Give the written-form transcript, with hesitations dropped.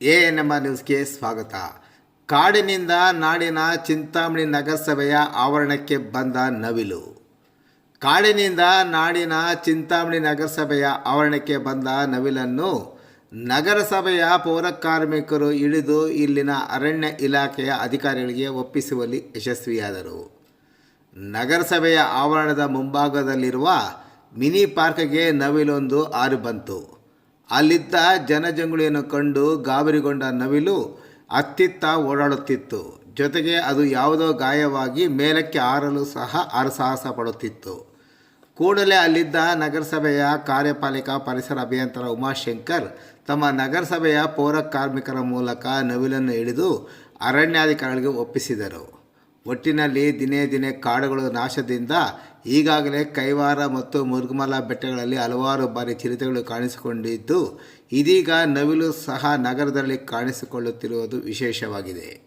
ANMR ನ್ಯೂಸ್ಗೆ ಸ್ವಾಗತ. ಕಾಡಿನಿಂದ ನಾಡಿನ ಚಿಂತಾಮಣಿ ನಗರಸಭೆಯ ಆವರಣಕ್ಕೆ ಬಂದ ನವಿಲು. ಕಾಡಿನಿಂದ ನಾಡಿನ ಚಿಂತಾಮಣಿ ನಗರಸಭೆಯ ಆವರಣಕ್ಕೆ ಬಂದ ನವಿಲನ್ನು ನಗರಸಭೆಯ ಪೌರಕಾರ್ಮಿಕರು ಹಿಡಿದು ಇಲ್ಲಿನ ಅರಣ್ಯ ಇಲಾಖೆಯ ಅಧಿಕಾರಿಗಳಿಗೆ ಒಪ್ಪಿಸುವಲ್ಲಿ ಯಶಸ್ವಿಯಾದರು. ನಗರಸಭೆಯ ಆವರಣದ ಮುಂಭಾಗದಲ್ಲಿರುವ ಮಿನಿ ಪಾರ್ಕ್ಗೆ ನವಿಲೊಂದು ಹಾರಿ ಬಂತು. ಅಲ್ಲಿದ್ದ ಜನಜಂಗುಳಿಯನ್ನು ಕಂಡು ಗಾಬರಿಗೊಂಡ ನವಿಲು ಅತ್ತಿತ್ತ ಓಡಾಡುತ್ತಿತ್ತು. ಜೊತೆಗೆ ಅದು ಯಾವುದೋ ಗಾಯವಾಗಿ ಮೇಲಕ್ಕೆ ಹಾರಲು ಸಹ ಹರಸಾಹಸ ಪಡುತ್ತಿತ್ತು. ಕೂಡಲೇ ಅಲ್ಲಿದ್ದ ನಗರಸಭೆಯ ಕಾರ್ಯಪಾಲಿಕ ಪರಿಸರ ಅಭಿಯಂತರ ಉಮಾಶಂಕರ್ ತಮ್ಮ ನಗರಸಭೆಯ ಪೌರ ಕಾರ್ಮಿಕರ ಮೂಲಕ ನವಿಲನ್ನು ಹಿಡಿದು ಅರಣ್ಯಾಧಿಕಾರಿಗಳಿಗೆ ಒಪ್ಪಿಸಿದರು. ಒಟ್ಟಿನಲ್ಲಿ ದಿನೇ ದಿನೇ ಕಾಡುಗಳ ನಾಶದಿಂದ ಈಗಾಗಲೇ ಕೈವಾರ ಮತ್ತು ಮುರುಗಮಲ ಬೆಟ್ಟಗಳಲ್ಲಿ ಹಲವಾರು ಬಾರಿ ಚಿರತೆಗಳು ಕಾಣಿಸಿಕೊಂಡಿದ್ದು, ಇದೀಗ ನವಿಲು ಸಹ ನಗರದಲ್ಲಿ ಕಾಣಿಸಿಕೊಳ್ಳುತ್ತಿರುವುದು ವಿಶೇಷವಾಗಿದೆ.